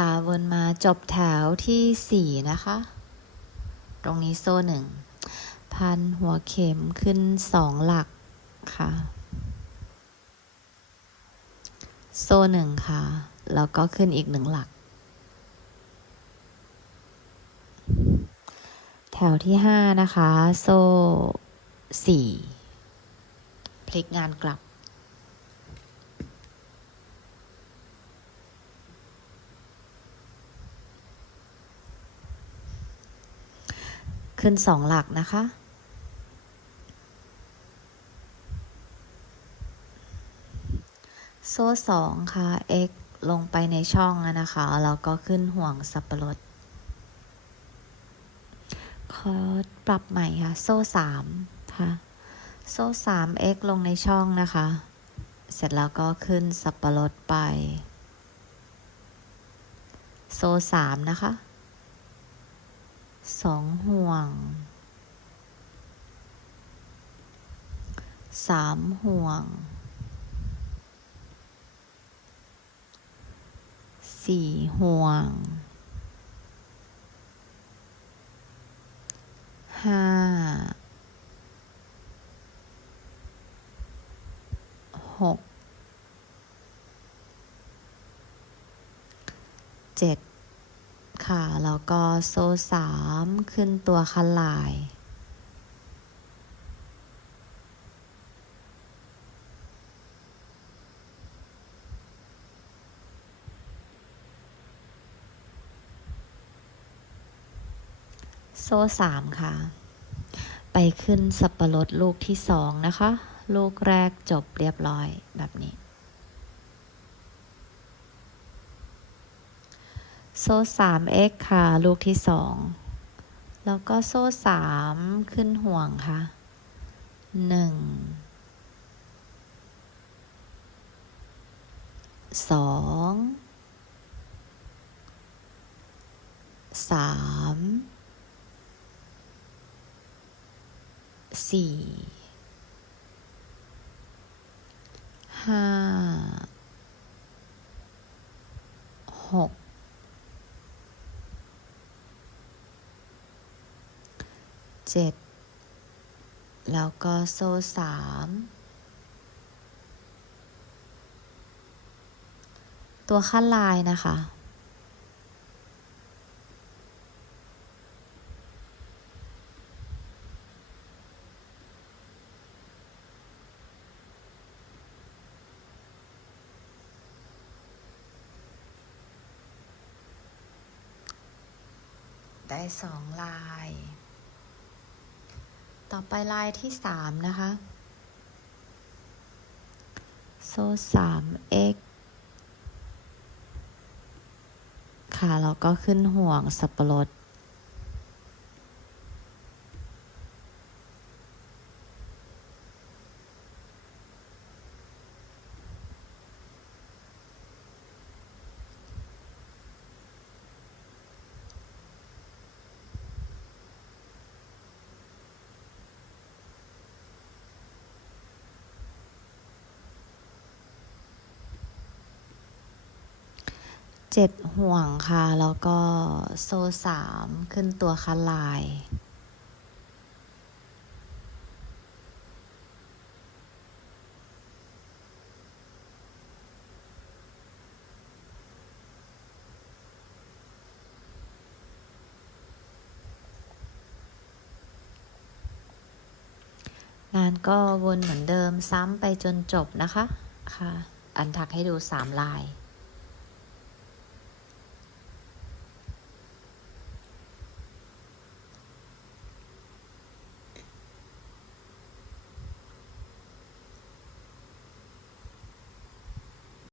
ค่ะวนมาจบแถวที่สี่นะคะ ตรงนี้โซ่หนึ่ง พันหัวเข็มขึ้นสองหลักค่ะ โซ่หนึ่งค่ะ แล้วก็ขึ้นอีกหนึ่งหลัก แถวที่ห้านะคะ โซ่สี่พลิกงานกลับ ขึ้นสองหลักนะคะ โซ่สองค่ะ x ลงไปในช่องนะคะ แล้วก็ขึ้นห่วงสับปะรดขอปรับใหม่ค่ะ โซ่สามค่ะ โซ่สาม x ลงในช่องนะคะ เสร็จแล้วก็ขึ้นสับปะรดไป โซ่สามนะคะ สองห่วงสามห่วงสี่ห่วงห้าหกเจ็ด ค่ะ แล้วก็โซ่สามขึ้นตัวคันลาย โซ่สามค่ะ ไปขึ้นสับปะรดลูกที่สองนะคะ ลูกแรกจบเรียบร้อยแบบนี้ โซ่สาม x ค่ะ ลูกที่สองแล้วก็โซ่สามขึ้นห่วงค่ะหนึ่งสอง สามสี่ห้าหกเจ็ดแล้วก็โซ่สามตัวขั้นลายนะคะ ได้สองลาย ต่อไปลายที่สามนะคะ โซ่สาม x ค่ะแล้วก็ขึ้นห่วงสับปะรด เจ็ดห่วงค่ะ แล้วก็โซ่สามขึ้นตัวคันลาย งานก็วนเหมือนเดิมซ้ำไปจนจบนะคะ ค่ะ อันถักให้ดูสามลาย